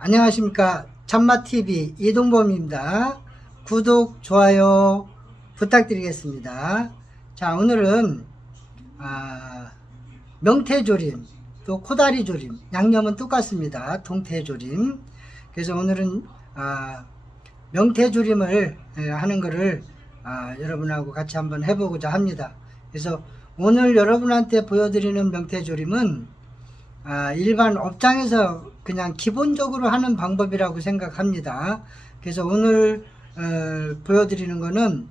안녕하십니까. 참맛TV 이동범입니다. 구독, 좋아요 부탁드리겠습니다. 자, 오늘은 명태조림, 또 코다리조림, 양념은 똑같습니다. 동태조림. 그래서 오늘은 명태조림을 하는 거를 여러분하고 같이 한번 해보고자 합니다. 그래서 오늘 여러분한테 보여드리는 명태조림은 일반 업장에서 그냥 기본적으로 하는 방법이라고 생각합니다. 그래서 오늘 보여드리는 거는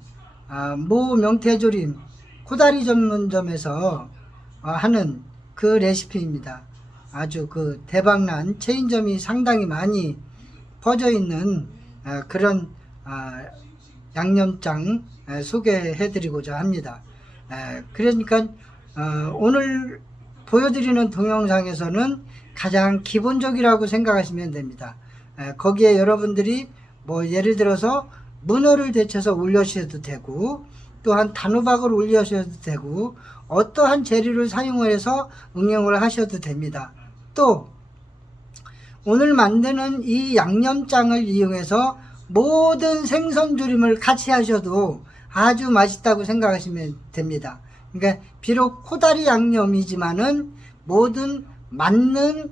모 명태조림 코다리 전문점에서 하는 그 레시피입니다. 아주 그 대박난 체인점이 상당히 많이 퍼져 있는 그런 양념장 소개해 드리고자 합니다. 그러니까 오늘 보여드리는 동영상에서는 가장 기본적이라고 생각하시면 됩니다. 거기에 여러분들이 뭐 예를 들어서 문어를 데쳐서 올려주셔도 되고, 또한 단호박을 올려주셔도 되고, 어떠한 재료를 사용해서 응용을 하셔도 됩니다. 또 오늘 만드는 이 양념장을 이용해서 모든 생선조림을 같이 하셔도 아주 맛있다고 생각하시면 됩니다. 그러니까 비록 코다리 양념이지만은 모든 맞는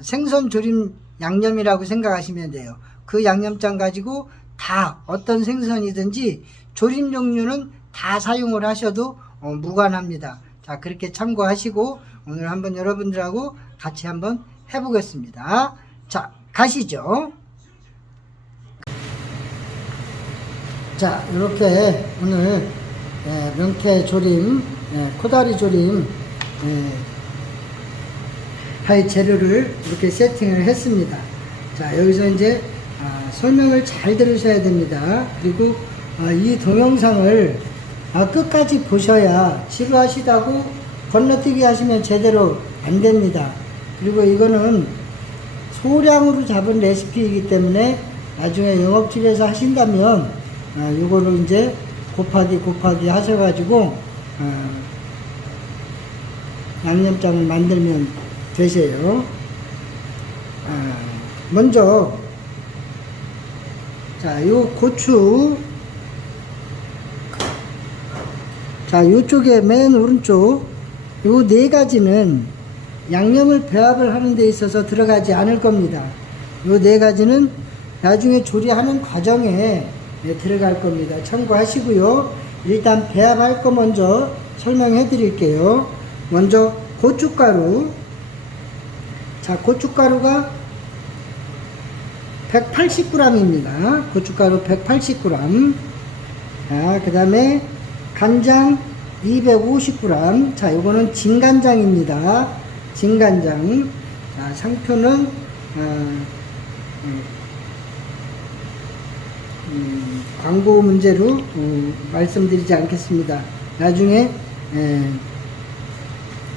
생선조림 양념이라고 생각하시면 돼요. 그 양념장 가지고 다 어떤 생선이든지 조림 종류는 다 사용을 하셔도 무관합니다. 자, 그렇게 참고하시고 오늘 한번 여러분들하고 같이 한번 해보겠습니다. 자, 가시죠. 자, 이렇게 오늘 명태조림, 코다리조림 할 재료를 이렇게 세팅을 했습니다. 자, 여기서 이제 설명을 잘 들으셔야 됩니다. 그리고 이 동영상을 끝까지 보셔야 지루하시다고 건너뛰기 하시면 제대로 안 됩니다. 그리고 이거는 소량으로 잡은 레시피이기 때문에 나중에 영업집에서 하신다면 요거를 이제 곱하기 하셔가지고 양념장을 만들면 되세요. 먼저 자, 요 고추, 자, 요쪽에 맨 오른쪽 요 네 가지는 양념을 배합을 하는 데 있어서 들어가지 않을 겁니다. 요 네 가지는 나중에 조리하는 과정에 들어갈 겁니다. 참고하시고요. 일단 배합할 거 먼저 설명해 드릴게요. 먼저 고춧가루. 자, 고춧가루가 180g입니다. 고춧가루 180g. 자, 그 다음에 간장 250g. 자, 요거는 진간장입니다. 진간장. 자, 상표는 광고 문제로 말씀드리지 않겠습니다. 나중에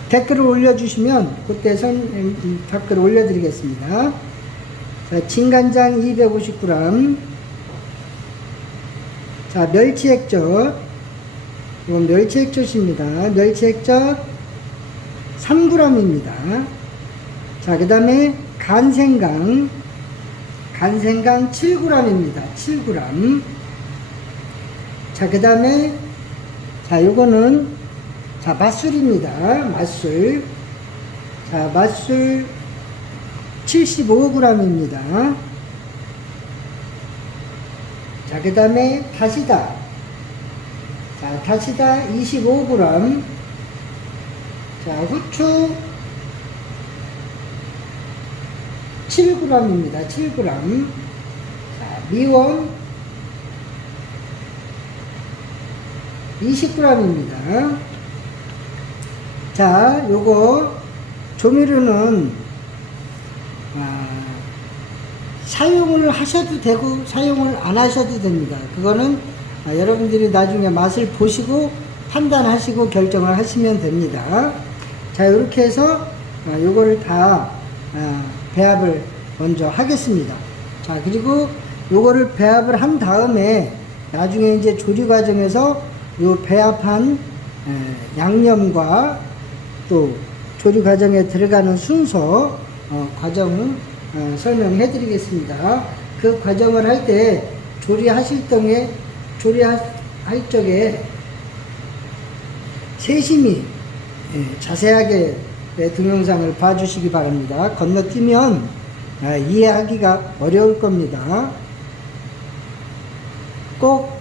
댓글을 올려주시면 그때 댓글을 올려드리겠습니다. 자, 진간장 250g. 자, 멸치액젓. 이건 멸치액젓입니다. 멸치액젓 3g입니다. 자, 그 다음에 간생강 7g입니다. 7g. 자, 그 다음에, 자, 요거는, 자, 맛술입니다. 맛술. 자, 맛술 75g입니다. 자, 그 다음에 다시다. 자, 다시다 25g. 자, 후추 7g입니다. 7g. 자, 미원 20g입니다. 자, 요거 조미료는 사용을 하셔도 되고 사용을 안 하셔도 됩니다. 그거는 여러분들이 나중에 맛을 보시고 판단하시고 결정을 하시면 됩니다. 자, 이렇게 해서 요거를 다 배합을 먼저 하겠습니다. 자, 그리고 요거를 배합을 한 다음에 나중에 이제 조리 과정에서 요 배합한 양념과 또 조리 과정에 들어가는 순서 과정을 설명해 드리겠습니다. 그 과정을 할 때 조리할 적에 세심히 자세하게 동영상을 봐주시기 바랍니다. 건너뛰면 이해하기가 어려울 겁니다. 꼭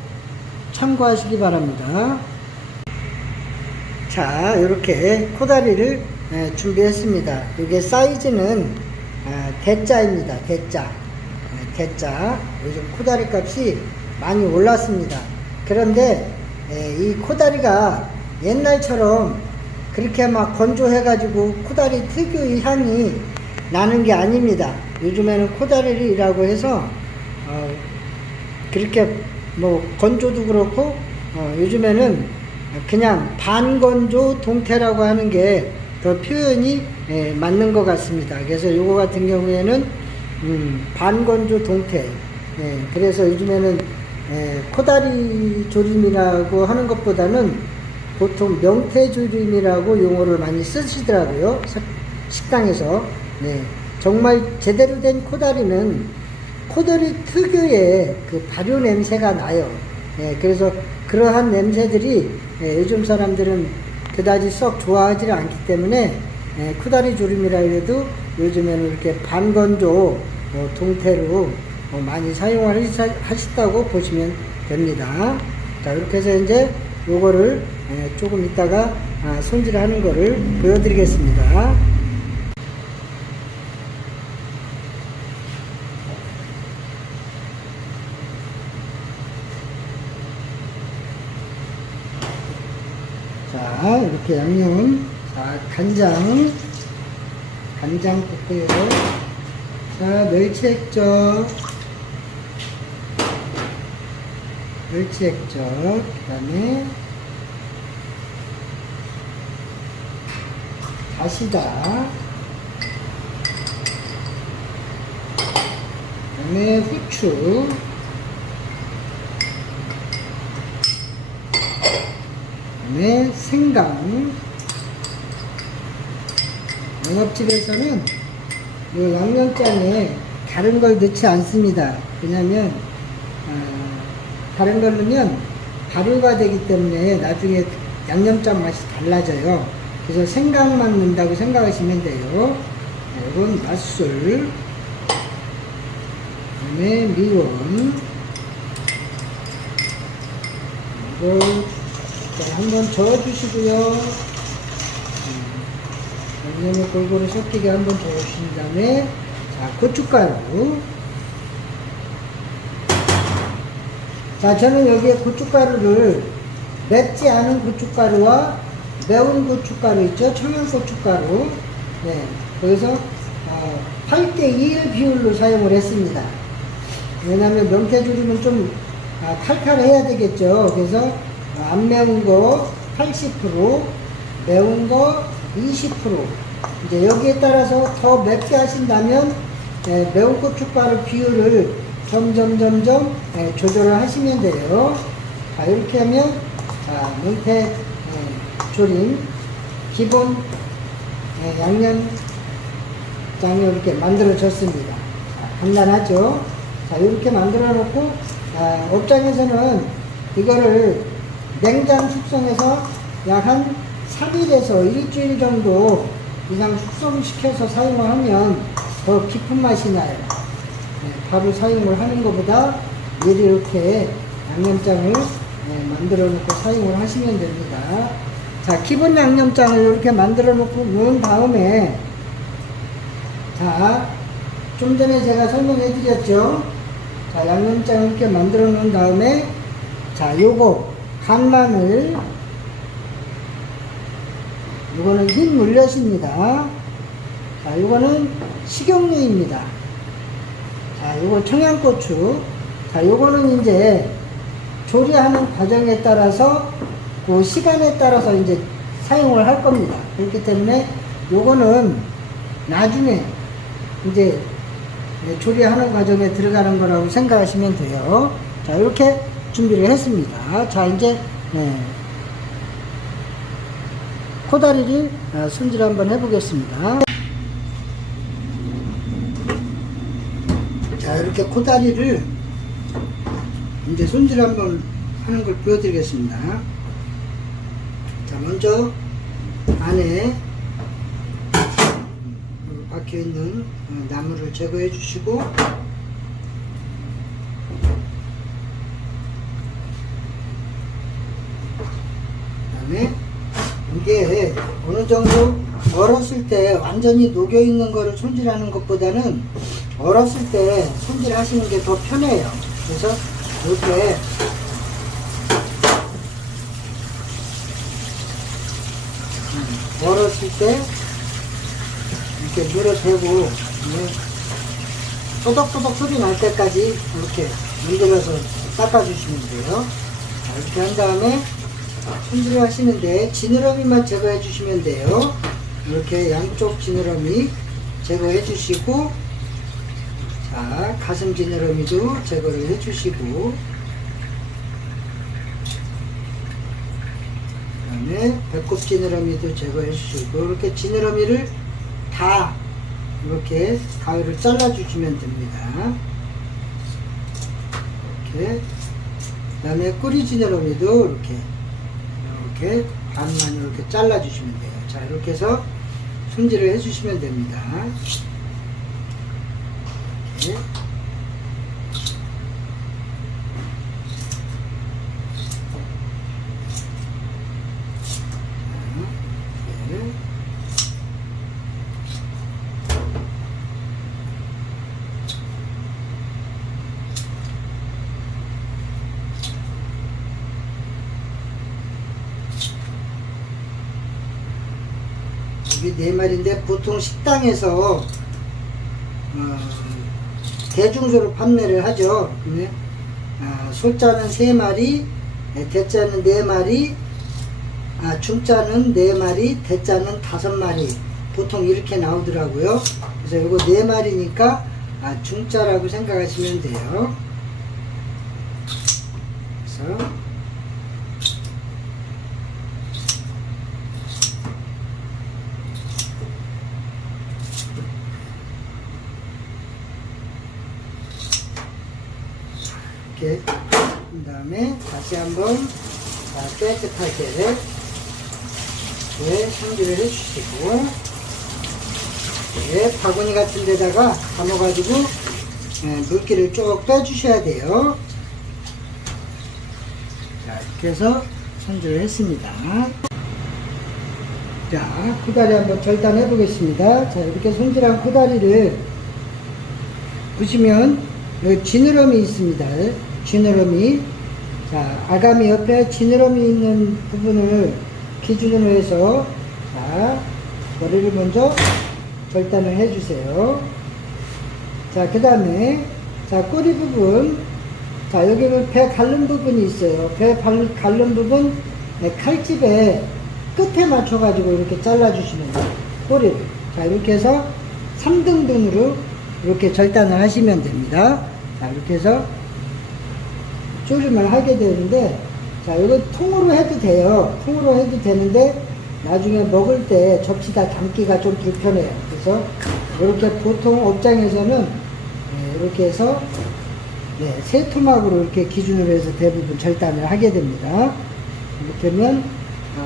참고하시기 바랍니다. 자, 이렇게 코다리를 준비했습니다. 이게 사이즈는 대짜입니다. 대짜. 요즘 코다리 값이 많이 올랐습니다. 그런데 이 코다리가 옛날처럼 그렇게 막 건조해가지고 코다리 특유의 향이 나는 게 아닙니다. 요즘에는 코다리라고 해서 그렇게 뭐 건조도 그렇고 요즘에는 그냥 반건조 동태라고 하는 게 더 표현이 맞는 것 같습니다. 그래서 요거 같은 경우에는 반건조 동태. 그래서 요즘에는 코다리 조림이라고 하는 것보다는 보통 명태조림이라고 용어를 많이 쓰시더라고요. 식당에서. 정말 제대로 된 코다리는 코다리 특유의 그 발효 냄새가 나요. 그래서 그러한 냄새들이 요즘 사람들은 그다지 썩 좋아하지 않기 때문에 코다리 조림이라 해도 요즘에는 이렇게 반건조 동태로 많이 사용을 하시다고 보시면 됩니다. 자, 이렇게 해서 이제 요거를 조금 이따가 손질하는 거를 보여드리겠습니다. 자, 이렇게 양념, 자, 간장 볶고요. 자, 멸치액젓, 그 다음에 다시다, 그 다음에 후추, 그다음에 생강. 영업집에서는 이 양념장에 다른 걸 넣지 않습니다. 왜냐면 다른 걸 넣으면 발효가 되기 때문에 나중에 양념장 맛이 달라져요. 그래서 생강만 넣는다고 생각하시면 돼요. 이건 맛술, 그다음에 미원, 이걸 한번 저어주시고요. 양념을 골고루 섞이게 한번 저어주신 다음에, 자, 고춧가루. 자, 저는 여기에 고춧가루를 맵지 않은 고춧가루와 매운 고춧가루 있죠? 청양고춧가루. 거기서 8:1 비율로 사용을 했습니다. 왜냐하면 명태조림은 좀 칼칼해야 되겠죠. 그래서 안 매운 거 80%, 매운 거 20%. 이제 여기에 따라서 더 맵게 하신다면 매운 고춧가루 비율을 점점 조절을 하시면 돼요. 자, 이렇게 하면 자, 명태 조림 기본 양념장이 이렇게 만들어졌습니다. 간단하죠. 자, 이렇게 만들어 놓고 업장에서는 이거를 냉장 숙성해서 약 한 3일에서 일주일 정도 이상 숙성시켜서 사용을 하면 더 깊은 맛이 나요. 바로 사용을 하는 것보다 미리 이렇게 양념장을 만들어 놓고 사용을 하시면 됩니다. 자, 기본 양념장을 이렇게 만들어 놓고 놓은 다음에, 자, 좀 전에 제가 설명해 드렸죠. 자, 양념장을 이렇게 만들어 놓은 다음에, 자, 요거 간마늘, 요거는 흰 물엿입니다. 자, 요거는 식용유입니다. 자, 요거 청양고추. 자, 요거는 이제 조리하는 과정에 따라서 그 시간에 따라서 이제 사용을 할 겁니다. 그렇기 때문에 요거는 나중에 이제 조리하는 과정에 들어가는 거라고 생각하시면 돼요. 자, 이렇게 준비를 했습니다. 자, 이제 코다리를 손질 한번 해보겠습니다. 이렇게 코다리를 이제 손질 한번 하는 걸 보여드리겠습니다. 자, 먼저 안에 박혀있는 나무를 제거해 주시고, 그다음에 이게 어느 정도 얼었을 때 완전히 녹여 있는 거를 손질하는 것보다는 얼었을 때 손질하시는 게 더 편해요. 그래서 이렇게 얼었을 때 이렇게 물에 대고 또덕또덕 소리 날 때까지 이렇게 문질러서 닦아주시면 돼요. 자, 이렇게 한 다음에 손질을 하시는데 지느러미만 제거해 주시면 돼요. 이렇게 양쪽 지느러미 제거해 주시고, 자, 가슴 지느러미도 제거를 해 주시고, 그 다음에 배꼽 지느러미도 제거해 주시고, 이렇게 지느러미를 다 이렇게 가위로 잘라 주시면 됩니다. 이렇게. 그 다음에 꼬리 지느러미도 이렇게 반만 이렇게 잘라 주시면 돼요. 자, 이렇게 해서 손질을 해 주시면 됩니다. 이렇게. 이게 4마리인데 보통 식당에서 대중소로 판매를 하죠. 소자는 3마리, 대자는 4마리, 중자는 4마리, 대자는 5마리, 보통 이렇게 나오더라고요. 그래서 이거 4마리니까 중자라고 생각하시면 돼요. 그래서 이렇게 한 다음에 다시 한번 깨끗하게 손질을 해주시고, 바구니 같은 데다가 담아가지고 물기를 쭉 빼주셔야 돼요. 자, 이렇게 해서 손질을 했습니다. 자, 코다리 한번 절단해 보겠습니다. 자, 이렇게 손질한 코다리를 보시면 여기 지느러미 있습니다. 지느러미. 자, 아가미 옆에 지느러미 있는 부분을 기준으로 해서, 자, 머리를 먼저 절단을 해주세요. 자, 그 다음에, 자, 꼬리 부분. 자, 여기는 배 가른 부분이 있어요. 배 가른 부분, 칼집에 끝에 맞춰가지고 이렇게 잘라주시면 돼요. 꼬리를. 자, 이렇게 해서 3등분으로 이렇게 절단을 하시면 됩니다. 자, 이렇게 해서 조림을 하게 되는데, 자, 이거 통으로 해도 돼요. 통으로 해도 되는데 나중에 먹을 때 접시다 담기가 좀 불편해요. 그래서 이렇게 보통 업장에서는 이렇게 해서 세 토막으로 이렇게 기준으로 해서 대부분 절단을 하게 됩니다. 이렇게 하면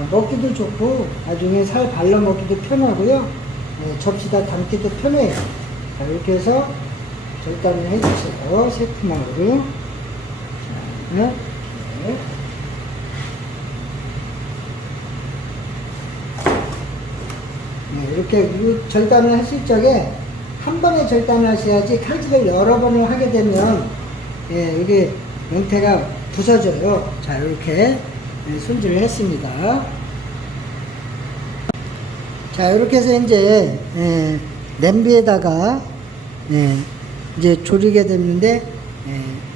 먹기도 좋고 나중에 살 발라 먹기도 편하고요. 접시다 담기도 편해요. 자, 이렇게 해서 절단을 해주세요. 세 토막으로. 자, 이렇게 절단을 하실 적에 한 번에 절단을 하셔야지, 칼질을 여러 번을 하게 되면 이게 명태가 부서져요. 자, 이렇게 손질을 했습니다. 자, 이렇게 해서 이제 냄비에다가 이제 조리게 됐는데,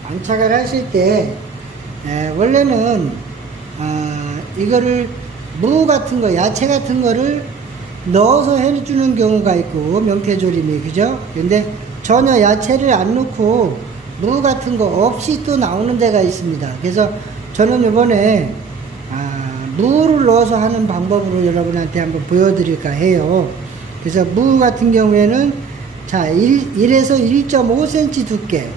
안착을 하실 때 원래는 이거를 무 같은 거, 야채 같은 거를 넣어서 해주는 경우가 있고, 명태조림이, 그죠? 근데 전혀 야채를 안 넣고 무 같은 거 없이 또 나오는 데가 있습니다. 그래서 저는 이번에 무를 넣어서 하는 방법으로 여러분한테 한번 보여드릴까 해요. 그래서 무 같은 경우에는 자, 1에서 1.5cm 두께,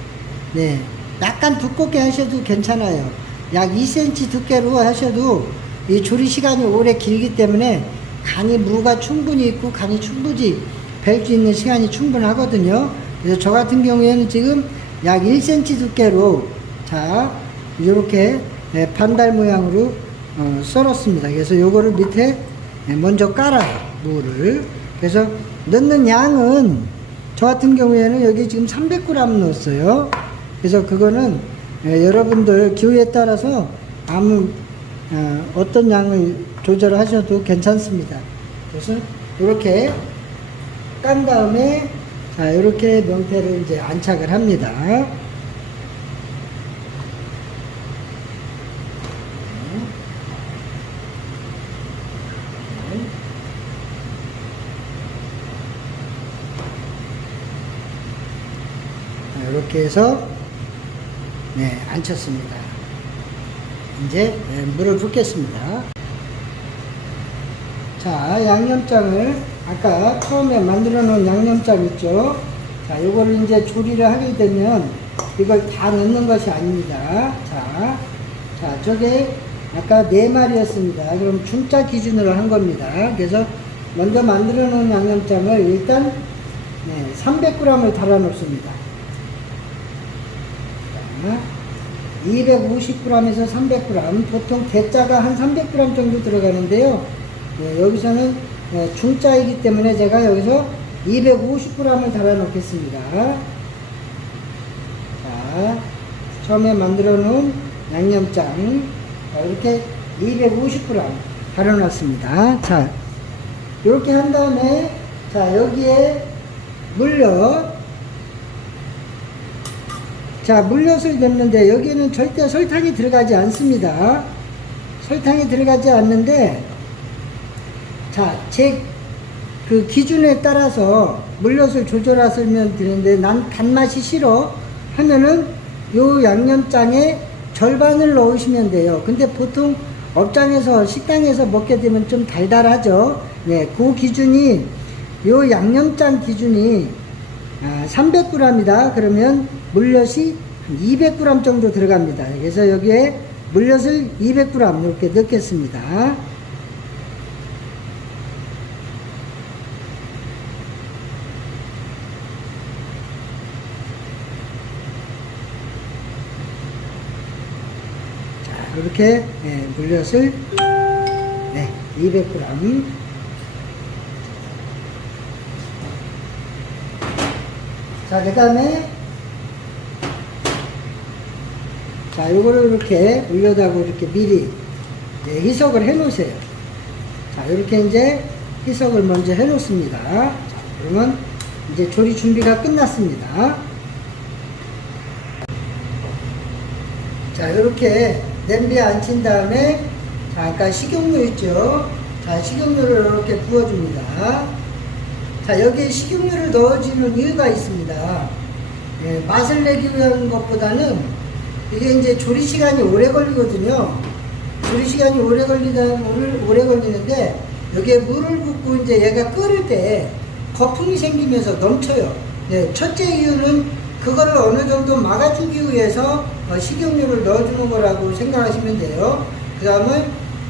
네, 약간 두껍게 하셔도 괜찮아요. 약 2cm 두께로 하셔도 이 조리 시간이 오래 길기 때문에 간이 무가 충분히 있고 간이 충분히 뵐 수 있는 시간이 충분하거든요. 그래서 저 같은 경우에는 지금 약 1cm 두께로 자 이렇게 반달 모양으로 썰었습니다. 그래서 요거를 밑에 먼저 깔아요. 무를. 그래서 넣는 양은 저 같은 경우에는 여기 지금 300g 넣었어요. 그래서 그거는 여러분들 기호에 따라서 아무 어떤 양을 조절하셔도 괜찮습니다. 그래서 이렇게 깐 다음에 자 이렇게 명태를 이제 안착을 합니다. 이렇게 해서 앉혔습니다. 이제 물을 붓겠습니다. 자, 양념장을 아까 처음에 만들어 놓은 양념장 있죠? 자, 요거를 이제 조리를 하게 되면 이걸 다 넣는 것이 아닙니다. 자, 저게 아까 4마리였습니다. 그럼 중짜 기준으로 한 겁니다. 그래서 먼저 만들어 놓은 양념장을 일단 300g을 달아 놓습니다. 250g에서 300g, 보통 대짜가 한 300g 정도 들어가는데요. 여기서는 중짜이기 때문에 제가 여기서 250g을 달아 놓겠습니다. 자, 처음에 만들어 놓은 양념장 이렇게 250g 달아 놨습니다. 자, 이렇게 한 다음에 자 여기에 물엿, 자, 물엿을 넣는데 여기는 절대 설탕이 들어가지 않습니다. 설탕이 들어가지 않는데, 자, 제 그 기준에 따라서 물엿을 조절하시면 되는데, 난 단맛이 싫어 하면은 요 양념장에 절반을 넣으시면 돼요. 근데 보통 업장에서, 식당에서 먹게 되면 좀 달달하죠. 네, 그 기준이, 요 양념장 기준이 300g이다. 그러면 물엿이 200g 정도 들어갑니다. 그래서 여기에 물엿을 200g 이렇게 넣겠습니다. 자, 이렇게 물엿을 200g. 자, 그 다음에 자, 요거를 이렇게 물엿하고 이렇게 미리 희석을 해 놓으세요. 자, 이렇게 이제 희석을 먼저 해 놓습니다. 자, 그러면 이제 조리 준비가 끝났습니다. 자, 이렇게 냄비에 앉힌 다음에 자, 아까 식용유 있죠? 자, 식용유를 이렇게 부어줍니다. 자, 여기에 식용유를 넣어주는 이유가 있습니다. 맛을 내기 위한 것보다는 이게 이제 조리 시간이 오래 걸리거든요. 조리 시간이 오래 걸리는데 여기에 물을 붓고 이제 얘가 끓을 때 거품이 생기면서 넘쳐요. 첫째 이유는 그거를 어느 정도 막아주기 위해서 식용유를 넣어주는 거라고 생각하시면 돼요. 그 다음에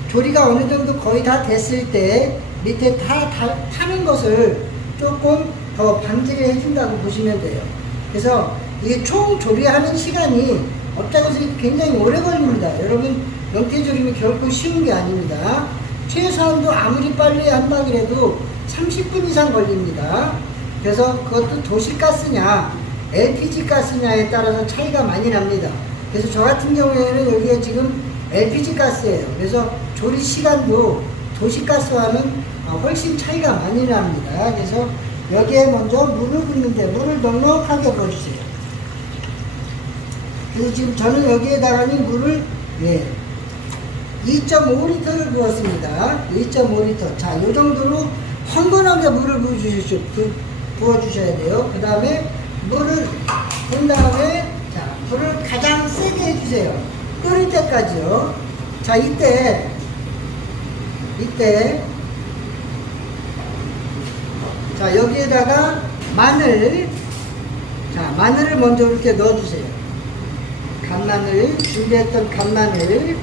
조리가 어느 정도 거의 다 됐을 때 밑에 타는 것을 조금 더 방지를 해준다고 보시면 돼요. 그래서 이게 총 조리하는 시간이 업장에서 굉장히 오래 걸립니다. 여러분, 명태조림이 결코 쉬운 게 아닙니다. 최소한도 아무리 빨리 한다그래도 30분 이상 걸립니다. 그래서 그것도 도시가스냐 LPG 가스냐에 따라서 차이가 많이 납니다. 그래서 저 같은 경우에는 여기가 지금 LPG 가스예요. 그래서 조리 시간도 도시가스와는 훨씬 차이가 많이 납니다. 그래서 여기에 먼저 물을 붓는데 물을 넉넉하게 부어주세요. 그래서 지금 저는 여기에다가는 물을 2.5리터를 부었습니다. 2.5리터. 자, 요 정도로 헝건하게 물을 부어주셔야 돼요. 그 다음에 물을 본 다음에 자, 불을 가장 세게 해주세요. 끓을 때까지요. 자, 이때 자, 여기에다가 마늘을 먼저 이렇게 넣어주세요. 간마늘, 준비했던 간마늘.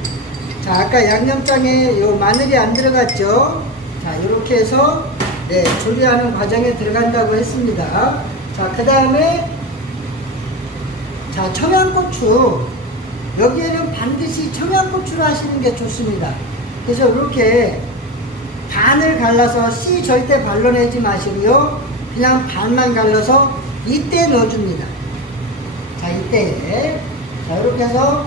자, 아까 양념장에 요 마늘이 안 들어갔죠? 자, 이렇게 해서, 네, 조리하는 과정에 들어간다고 했습니다. 자, 그 다음에, 자, 청양고추. 여기에는 반드시 청양고추를 하시는 게 좋습니다. 그래서 이렇게 반을 갈라서 씨 절대 발라내지 마시고요. 그냥 반만 갈라서 이때 넣어줍니다. 자, 이때. 자, 이렇게 해서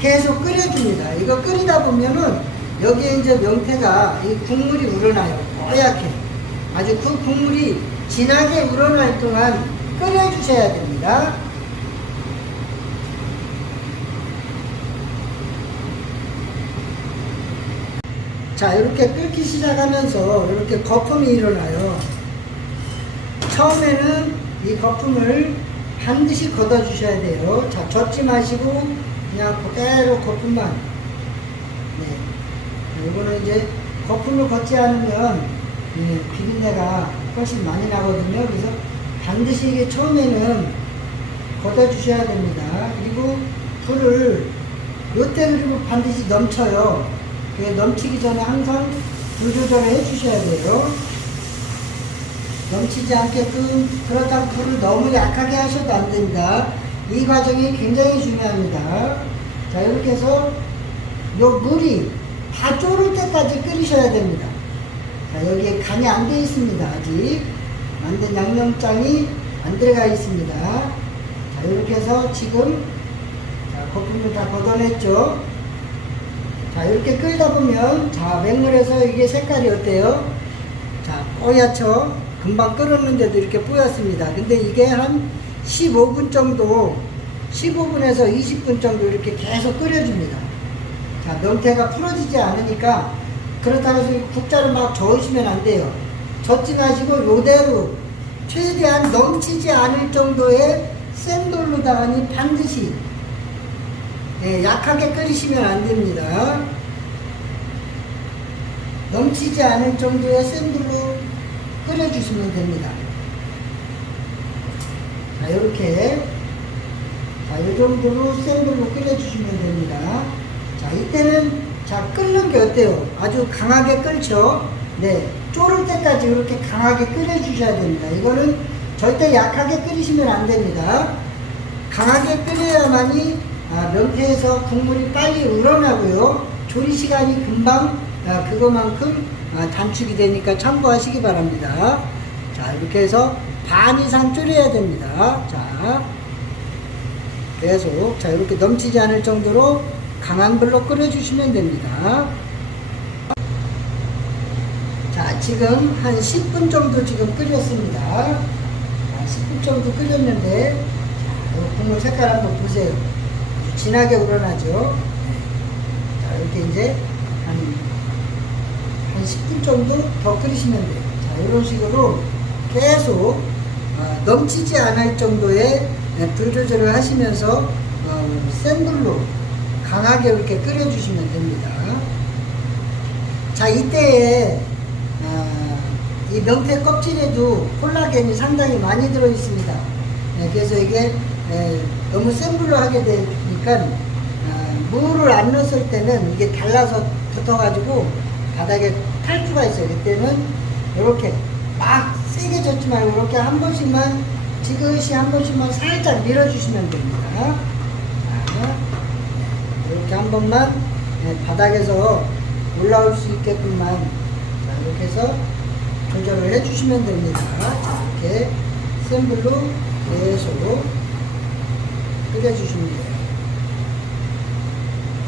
계속 끓여줍니다. 이거 끓이다 보면은 여기에 이제 명태가 이 국물이 우러나요. 뽀얗게. 아주 그 국물이 진하게 우러날 동안 끓여주셔야 됩니다. 자, 이렇게 끓기 시작하면서 이렇게 거품이 일어나요. 처음에는 이 거품을 반드시 걷어주셔야 돼요. 자, 젓지 마시고 그냥 그대로 거품만. 네. 이거는 이제 거품을 걷지 않으면 비린내가 훨씬 많이 나거든요. 그래서 반드시 이게 처음에는 걷어주셔야 됩니다. 그리고 불을 요때 그리고 반드시 넘쳐요. 넘치기 전에 항상 불 조절을 해주셔야 돼요. 넘치지 않게끔. 그렇다고 불을 너무 약하게 하셔도 안 됩니다. 이 과정이 굉장히 중요합니다. 자, 이렇게 해서 요 물이 다 졸을 때까지 끓이셔야 됩니다. 자, 여기에 간이 안 돼 있습니다. 아직 만든 양념장이 안 들어가 있습니다. 자, 이렇게 해서 지금 자, 거품을 다 걷어냈죠. 자, 이렇게 끓이다 보면, 자, 맹물에서 이게 색깔이 어때요? 자, 뽀얗죠? 금방 끓었는데도 이렇게 뽀얗습니다. 근데 이게 한 15분 정도, 15분에서 20분 정도 이렇게 계속 끓여줍니다. 자, 명태가 풀어지지 않으니까, 그렇다고 해서 국자를 막 저으시면 안 돼요. 젓지 마시고, 요대로, 최대한 넘치지 않을 정도의 센 돌로다가니 반드시 네, 약하게 끓이시면 안 됩니다. 넘치지 않을 정도의 센 불로 끓여주시면 됩니다. 자, 이렇게. 자, 이 정도로 센 불로 끓여주시면 됩니다. 자, 이때는, 자, 끓는 게 어때요? 아주 강하게 끓죠? 네. 졸을 때까지 이렇게 강하게 끓여주셔야 됩니다. 이거는 절대 약하게 끓이시면 안 됩니다. 강하게 끓여야만이 명태에서 국물이 빨리 우러나고요. 조리 시간이 금방 그거만큼 단축이 되니까 참고하시기 바랍니다. 자, 이렇게 해서 반 이상 졸여야 됩니다. 자, 계속. 자, 이렇게 넘치지 않을 정도로 강한 불로 끓여주시면 됩니다. 자, 지금 한 10분 정도 지금 끓였습니다. 자, 10분 정도 끓였는데, 자, 국물 색깔 한번 보세요. 진하게 우러나죠. 자, 이렇게 이제 한 10분 정도 더 끓이시면 돼요. 자, 이런 식으로 계속 넘치지 않을 정도의 불 조절을 하시면서 센 불로 강하게 이렇게 끓여주시면 됩니다. 자, 이때에 이 명태 껍질에도 콜라겐이 상당히 많이 들어 있습니다. 그래서 이게 너무 센 불로 하게 되니까 물을 안 넣었을 때는 이게 달라서 붙어가지고 바닥에 탈수가 있어요. 그때는 이렇게 막 세게 젓지 말고 이렇게 한 번씩만 지그시 한 번씩만 살짝 밀어주시면 됩니다. 자, 이렇게 한 번만 바닥에서 올라올 수 있게끔만 자, 이렇게 해서 조절을 해주시면 됩니다. 자, 이렇게 센 불로 계속 끓여주시면 돼요.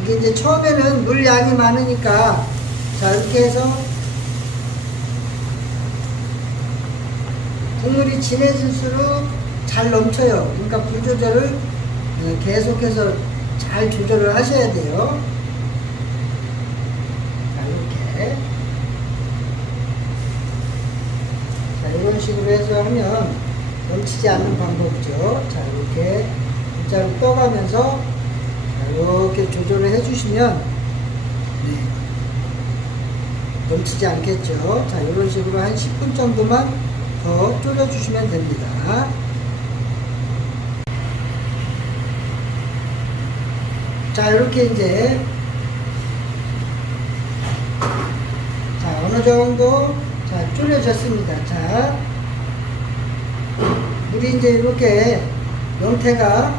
이게 이제 처음에는 물 양이 많으니까 자, 이렇게 해서 국물이 진해질수록 잘 넘쳐요. 그러니까 불 조절을 계속해서 잘 조절을 하셔야 돼요. 자, 이렇게. 자, 이런 식으로 해서 하면 넘치지 않는 방법이죠. 자, 이렇게 국자를 떠가면서 자, 이렇게 조절을 해주시면 네, 넘치지 않겠죠. 자, 이런 식으로 한 10분 정도만 더 졸여주시면 됩니다. 자, 이렇게 이제, 자, 어느 정도, 자, 졸여졌습니다. 자, 물이 이제 이렇게 명태가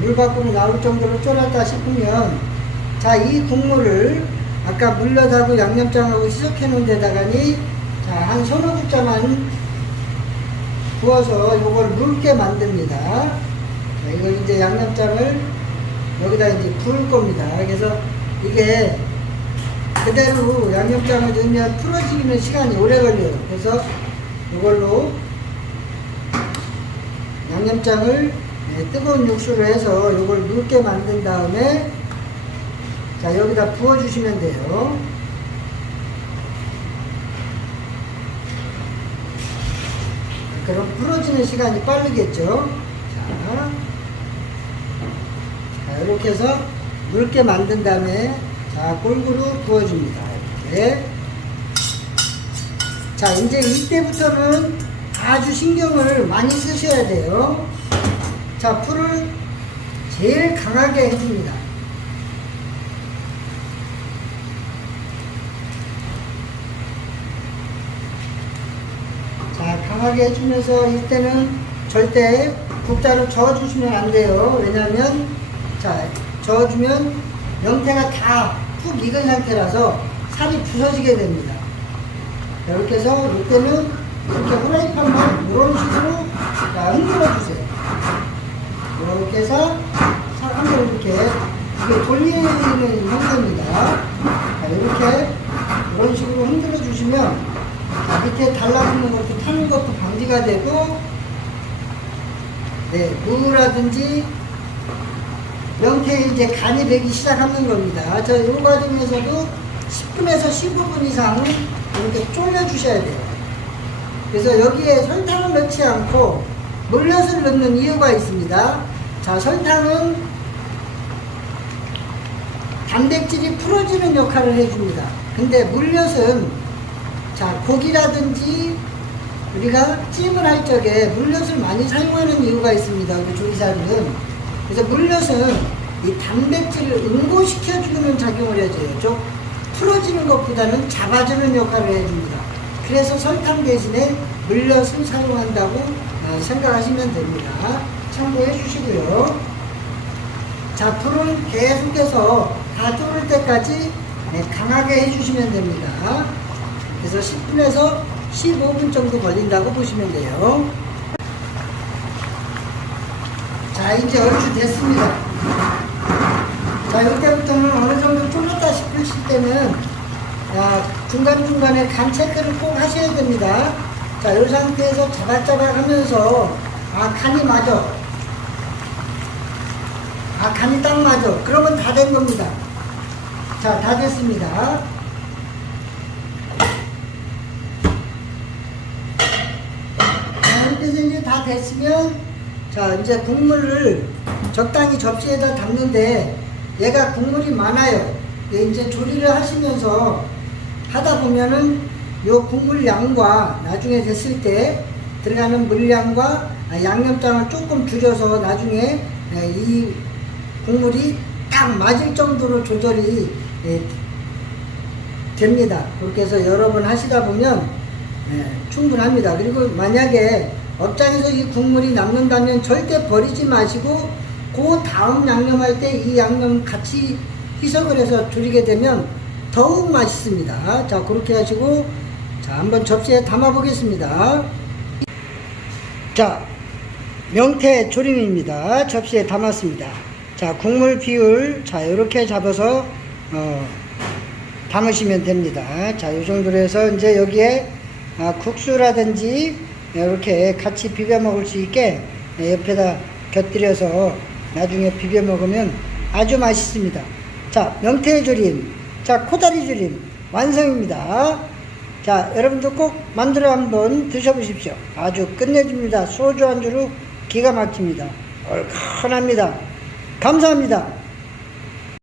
물 밖으로 나올 정도로 졸았다 싶으면, 자, 이 국물을 아까 물엿하고 양념장하고 희석해 놓은 데다가니, 자, 한 서너 국자만 부어서 요걸 묽게 만듭니다. 자, 이걸 이제 양념장을 여기다 이제 부을 겁니다. 그래서 이게 그대로 양념장을 넣으면 풀어지기는 시간이 오래 걸려요. 그래서 이걸로 양념장을 뜨거운 육수로 해서 이걸 묽게 만든 다음에, 자, 여기다 부어주시면 돼요. 그럼 풀어지는 시간이 빠르겠죠. 자, 이렇게 해서 묽게 만든 다음에, 자, 골고루 부어줍니다. 이렇게. 자, 이제 이때부터는 아주 신경을 많이 쓰셔야 돼요. 자, 불을 제일 강하게 해줍니다. 자, 강하게 해주면서 이때는 절대 국자로 저어주시면 안 돼요. 왜냐면, 자, 저어주면 명태가 다 푹 익은 상태라서 살이 부서지게 됩니다. 이렇게 해서 이때는 이렇게 후라이팬만 이런 식으로, 자, 흔들어 주세요. 이렇게 해서 한번 이렇게 돌리는 형태입니다. 자, 이렇게 이런 식으로 흔들어 주시면, 자, 밑에 달라붙는 것도 타는 것도 방지가 되고, 네, 무라든지 명태에 이제 간이 배기 시작하는 겁니다. 저 이 과정에서도 10분에서 15분 이상 이렇게 졸여 주셔야 돼요. 그래서 여기에 설탕을 넣지 않고 물엿을 넣는 이유가 있습니다. 자, 설탕은 단백질이 풀어지는 역할을 해줍니다. 근데 물엿은, 자, 고기라든지 우리가 찜을 할 적에 물엿을 많이 사용하는 이유가 있습니다. 우리 조리사들은. 그래서 물엿은 이 단백질을 응고시켜주는 작용을 해줘요. 좀 풀어지는 것보다는 잡아주는 역할을 해줍니다. 그래서 설탕 대신에 물엿을 사용한다고 생각하시면 됩니다. 참고해 주시고요. 자, 불을 계속해서 다 졸을 때까지 강하게 해주시면 됩니다. 그래서 10분에서 15분 정도 걸린다고 보시면 돼요. 자, 이제 얼추 됐습니다. 자, 이때부터는 어느 정도 졸았다 싶으실 때는, 자, 중간중간에 간 체크를 꼭 하셔야 됩니다. 자, 이 상태에서 자박자박 하면서, 아, 간이 맞아. 아, 간이 딱 맞아. 그러면 다 된 겁니다. 자, 다 됐습니다. 자, 이렇게 해서 이제 다 됐으면, 자, 이제 국물을 적당히 접시에다 담는데, 얘가 국물이 많아요. 이제 조리를 하시면서 하다 보면은 요 국물 양과 나중에 됐을 때 들어가는 물량과 양념장을 조금 줄여서 나중에 이 국물이 딱 맞을 정도로 조절이 됩니다. 그렇게 해서 여러 번 하시다 보면 충분합니다. 그리고 만약에 업장에서 이 국물이 남는다면 절대 버리지 마시고, 그 다음 양념할 때 이 양념 같이 희석을 해서 줄이게 되면 더욱 맛있습니다. 자, 그렇게 하시고, 자, 한번 접시에 담아 보겠습니다. 자, 명태 조림입니다. 접시에 담았습니다. 자, 국물 비율, 자, 이렇게 잡아서 담으시면 됩니다. 자, 이 정도로 해서 이제 여기에 국수라든지 이렇게 같이 비벼 먹을 수 있게 옆에다 곁들여서 나중에 비벼 먹으면 아주 맛있습니다. 자, 명태 조림, 자, 코다리 조림 완성입니다. 자, 여러분도 꼭 만들어 한번 드셔보십시오. 아주 끝내줍니다. 소주 안주로 기가 막힙니다. 얼큰합니다. 감사합니다.